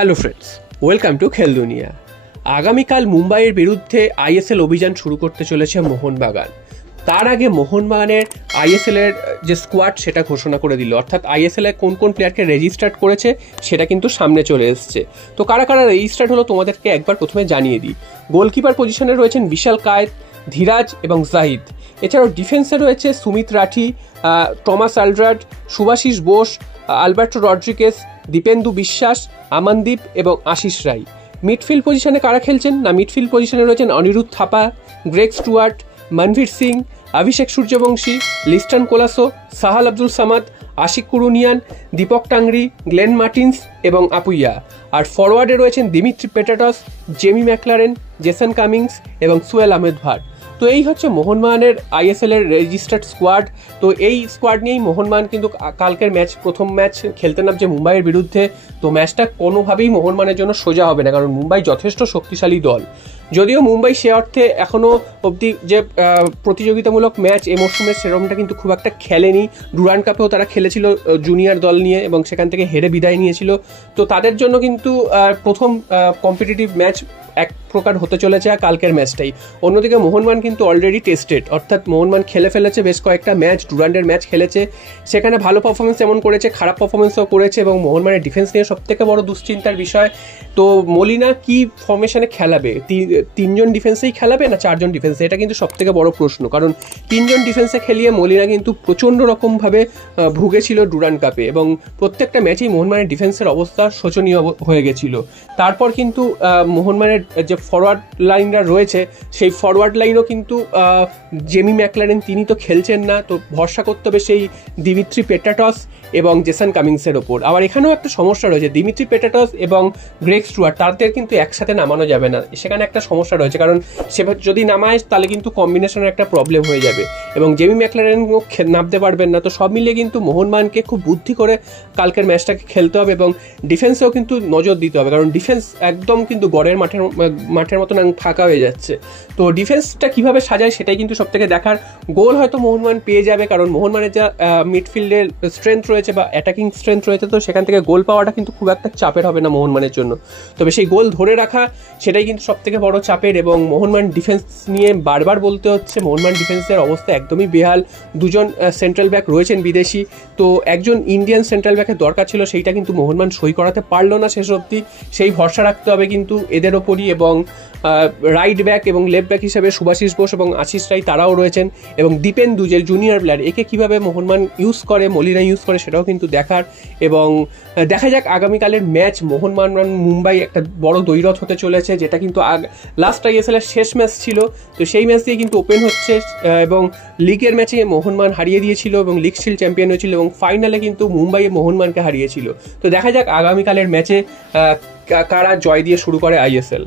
Hello friends, welcome to খেল দুনিয়া। আগামীকাল মুম্বাইয়ের বিরুদ্ধে আইএসএল অভিযান শুরু করতে চলেছে মোহনবাগান। তার আগে মোহনবাগানের আইএসএলের যে স্কোয়াড সেটা ঘোষণা করে দিল, অর্থাৎ আইএসএলে কোন কোন প্লেয়ারকে রেজিস্টার্ড করেছে সেটা কিন্তু সামনে চলে এসছে। তো কারা কারা রেজিস্টার্ড হলো তোমাদেরকে একবার প্রথমে জানিয়ে দিই। গোলকিপার পজিশনে রয়েছেন বিশাল কায়েত, ধীরাজ এবং জাহিদ। এছাড়াও ডিফেন্সে রয়েছে Sumit Rathi, Thomas Aldred, Subhasish Bose, Alberto Rodriguez, Dipendu Biswas, Amandeep এবং আশিস রায়। মিডফিল্ড পজিশনে কারা খেলছেন না, মিডফিল্ড পজিশনে রয়েছেন অনিরুদ্ধ থাপা, গ্রেগ স্টুয়ার্ট, মনভীর সিং, অভিষেক সূর্যবংশী, লিস্টন কোলাসো, সাহাল আব্দুল সামাদ, আশিক কুরুনিয়ান, দীপক টাংরি, গ্লেন মার্টিন্স এবং আপুইয়া। আর ফরওয়ার্ডে রয়েছেন Dimitri Petratos, Jamie Maclaren, Jason Cummings এবং সুয়েল আহমেদ ভাট। তো এই হচ্ছে মোহনবাগানের আইএসএল এর রেজিস্টার্ড স্কোয়াড। তো এই স্কোয়াড নিয়েই মোহনবাগান কিন্তু কালকের প্রথম ম্যাচ খেলতে নামছে মুম্বাইয়ের বিরুদ্ধে। তো ম্যাচটা কোনোভাবেই মোহনবাগানের জন্য সোজা হবে না, কারণ মুম্বাই যথেষ্ট শক্তিশালী দল। যদিও মুম্বাই সে অর্থে এখনও অবধি যে প্রতিযোগিতামূলক ম্যাচ এ মরশুমে সেরকমটা কিন্তু খুব একটা খেলেনি। ডুরান্ড কাপেও তারা খেলেছিল জুনিয়র দল নিয়ে এবং সেখান থেকে হেরে বিদায় নিয়েছিল। তো তাদের জন্য কিন্তু প্রথম কম্পিটিটিভ ম্যাচ এক প্রকার হতে চলেছে কালকের ম্যাচটাই। অন্যদিকে মোহনবাগান কিন্তু অলরেডি টেস্টেড, অর্থাৎ মোহনবাগান খেলে ফেলেছে বেশ কয়েকটা ম্যাচ, ডুরান্ডের ম্যাচ খেলেছে, সেখানে ভালো পারফরমেন্স এমন করেছে, খারাপ পারফরমেন্সও করেছে। এবং মোহনবাগানের ডিফেন্স নিয়ে সবথেকে বড় দুশ্চিন্তার বিষয়, তো মলিনা কি ফর্মেশনে খেলাবে, তিনজন ডিফেন্সেই খেলাবে না চারজন ডিফেন্সে, এটা কিন্তু সবথেকে বড় প্রশ্ন। কারণ তিনজন ডিফেন্সে খেলিয়ে মলিনা কিন্তু প্রচণ্ড রকমভাবে ভুগেছিল ডুরান্ড কাপে এবং প্রত্যেকটা ম্যাচেই মোহনবাগানের ডিফেন্সের অবস্থা শোচনীয় হয়ে গেছিল। তারপর কিন্তু মোহনবাগানের যে ফরওয়ার্ড লাইনরা রয়েছে সেই ফরওয়ার্ড লাইনও কিন্তু জেমি ম্যাকলারেন তিনি তো খেলছেন না, তো ভরসা করতে হবে সেই দিমিত্রি পেটাটস এবং জেসন কামিংসের ওপর। আবার এখানেও একটা সমস্যা রয়েছে, দিমিত্রি পেটাটস এবং গ্রেগ স্টুয়ার্ট তাদের কিন্তু একসাথে নামানো যাবে না, সেখানে একটা সমস্যা রয়েছে। কারণ সে যদি নামায় তাহলে কিন্তু কম্বিনেশনের একটা প্রবলেম হয়ে যাবে এবং জেমি ম্যাকলারেন নামতে পারবেন না। তো সব মিলিয়ে কিন্তু মোহনবাগানকে খুব বুদ্ধি করে কালকের ম্যাচটাকে খেলতে হবে এবং ডিফেন্সেও কিন্তু নজর দিতে হবে, কারণ ডিফেন্স একদম কিন্তু গড়ের মাঠের মতন ফাঁকা হয়ে যাচ্ছে। তো ডিফেন্সটা কিভাবে সাজায় সেটাই কিন্তু সব থেকে দেখার। গোল হয়তো মোহনবাগান পেয়ে যাবে, কারণ মোহনবাগানের যা মিডফিল্ডের স্ট্রেংথ রয়েছে বা অ্যাটাকিং স্ট্রেংথ রয়েছে, তো সেখান থেকে গোল পাওয়াটা কিন্তু খুব একটা চাপের হবে না মোহনবাগানের জন্য। তবে সেই গোল ধরে রাখা সেটাই কিন্তু সব থেকে বড় চাপের। এবং মোহনবাগান ডিফেন্স নিয়ে বারবার বলতে হচ্ছে, মোহনবাগান ডিফেন্সের অবস্থা একদমই বেহাল। দুজন সেন্ট্রাল ব্যাক রয়েছেন বিদেশি, তো একজন ইন্ডিয়ান সেন্ট্রাল ব্যাকের দরকার ছিল, সেইটা কিন্তু মোহনবাগান সই করাতে পারলো না শেষ অবধি। সেই ভরসা রাখতে হবে কিন্তু এদের ওপরই। এবং রাইট ব্যাক এবং লেফট ব্যাক হিসেবে সুভাশিস বোস এবং আশিস রায় তারাও রয়েছেন। এবং দীপেন্দু যে জুনিয়র প্লেয়ার, একে কীভাবে মোহনবাগান ইউজ করে, মলিনা ইউজ করে, সেটাও কিন্তু দেখার। এবং দেখা যাক আগামীকালের ম্যাচ মোহনবাগান মুম্বাই একটা বড় দ্বৈরথ হতে চলেছে, যেটা কিন্তু লাস্ট আইএসএলের শেষ ম্যাচ ছিল। তো সেই ম্যাচ দিয়ে কিন্তু ওপেন হচ্ছে এবং লিগের ম্যাচে মোহনবাগান হারিয়ে দিয়েছিল এবং লিগ শিল্ড চ্যাম্পিয়ন হয়েছিল এবং ফাইনালে কিন্তু মুম্বাই মোহনবাগানকে হারিয়েছিল। তো দেখা যাক আগামীকালের ম্যাচে কারা জয় দিয়ে শুরু করে আইএসএল।